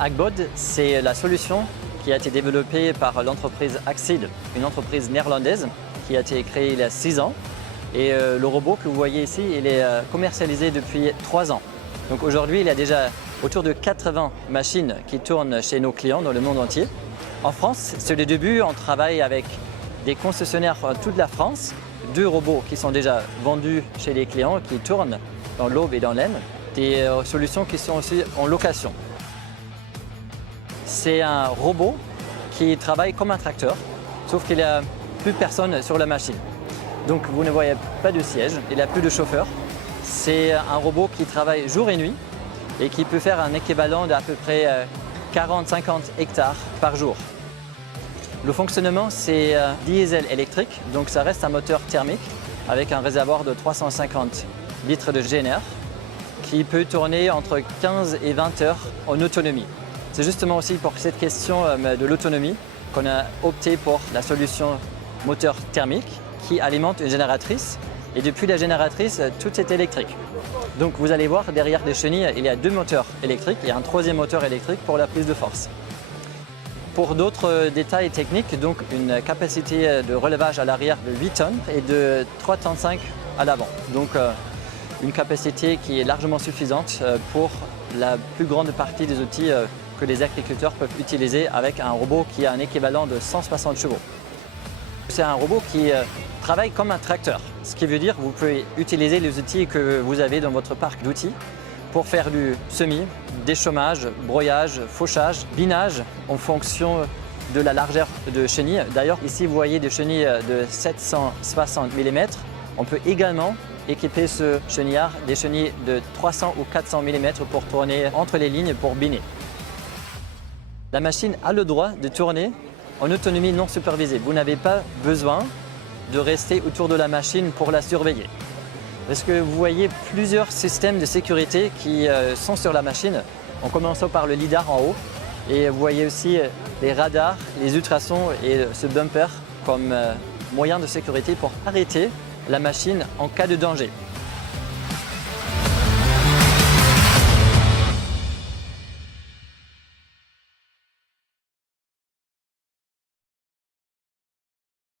Agbod, c'est la solution qui a été développée par l'entreprise Axid, une entreprise néerlandaise qui a été créée il y a 6 ans. Et le robot que vous voyez ici, il est commercialisé depuis 3 ans. Donc aujourd'hui, il y a déjà autour de 80 machines qui tournent chez nos clients dans le monde entier. En France, c'est le début, on travaille avec des concessionnaires dans toute la France, 2 robots qui sont déjà vendus chez les clients, qui tournent dans l'Aube et dans l'Aisne, des solutions qui sont aussi en location. C'est un robot qui travaille comme un tracteur, sauf qu'il n'y a plus personne sur la machine. Donc vous ne voyez pas de siège, il n'y a plus de chauffeur. C'est un robot qui travaille jour et nuit et qui peut faire un équivalent d'à peu près 40-50 hectares par jour. Le fonctionnement, c'est diesel électrique, donc ça reste un moteur thermique avec un réservoir de 350 litres de GNR qui peut tourner entre 15 et 20 heures en autonomie. C'est justement aussi pour cette question de l'autonomie qu'on a opté pour la solution moteur thermique qui alimente une génératrice. Et depuis la génératrice, tout est électrique. Donc vous allez voir derrière les chenilles, il y a 2 moteurs électriques et un 3e moteur électrique pour la prise de force. Pour d'autres détails techniques, donc une capacité de relevage à l'arrière de 8 tonnes et de 3,5 tonnes à l'avant. Donc une capacité qui est largement suffisante pour la plus grande partie des outils que les agriculteurs peuvent utiliser avec un robot qui a un équivalent de 160 chevaux. C'est un robot qui travaille comme un tracteur, ce qui veut dire que vous pouvez utiliser les outils que vous avez dans votre parc d'outils pour faire du semis, déchômage, broyage, fauchage, binage en fonction de la largeur de chenille. D'ailleurs, ici vous voyez des chenilles de 760 mm. On peut également équiper ce chenillard des chenilles de 300 ou 400 mm pour tourner entre les lignes pour biner. La machine a le droit de tourner en autonomie non supervisée. Vous n'avez pas besoin de rester autour de la machine pour la surveiller. Parce que vous voyez plusieurs systèmes de sécurité qui sont sur la machine, en commençant par le lidar en haut. Et vous voyez aussi les radars, les ultrasons et ce bumper comme moyen de sécurité pour arrêter la machine en cas de danger.